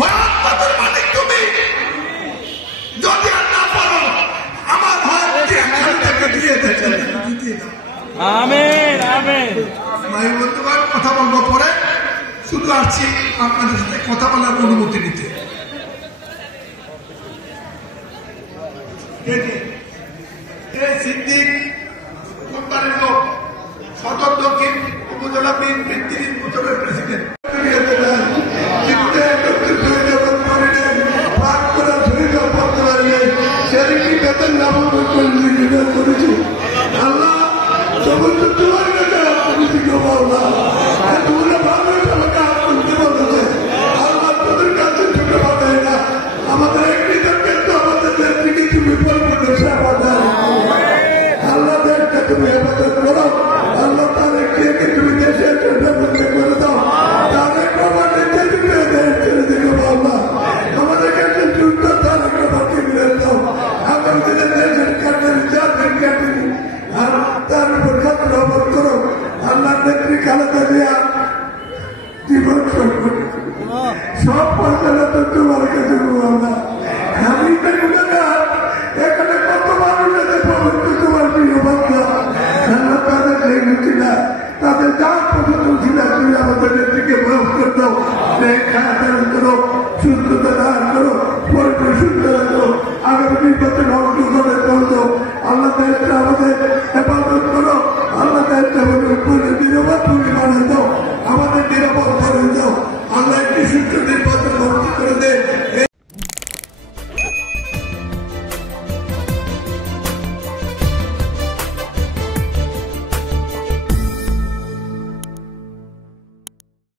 মহব্বতের মালিক তুমি। যদি আর না পারো আমার হাত দিয়ে দাও। আমিন আমিন। ভাই বন্ধুগণ, কথা বলবো পরে, শুধু আসছি আপনাদের সাথে কথা বলার অনুমতি নিতে। সিদ্দিক কোম্পানির লোক, সদর দক্ষিণ উপজেলা বিএনপির ৩০ বছরের প্রেসিডেন্ট। আল্লাহ আমাদের একটি আল্লাহ দেশকে তুমি হেফাজত করো। আল্লাহ তার একটি তুমি দেশের করে দাও। তাদের ছেড়ে দিকে বাবা আমাদের কাছে যুদ্ধ তার একটা বাকি মিলে দাও। আগামী দিনে দেশের কাঠের জাতের কাঠের আর তার উপর খাতর অবর করো। আল্লাহ নেত্রী খালেদা জিয়া জীবন সব পয়সা তো তোমার কাছে বাবা। আমি এখানে কত মানুষ আছে তোমার প্রিয় বাচ্চা, তাদের লেগেছি না, তাদের যার পর্যন্ত ছিল তুমি আমাদের নেত্রীকে বয়স করে দাও। খাওয়া দাওয়া করো, সুস্থতা দান করো, পরিবার সুস্থ রাখো। আগামী নির্বাচন অংশ করে চলতো। আল্লাহ দেশটা আমাদের হেফাজত করো। আল্লাহ দেশটা আমাদের নিরবাদ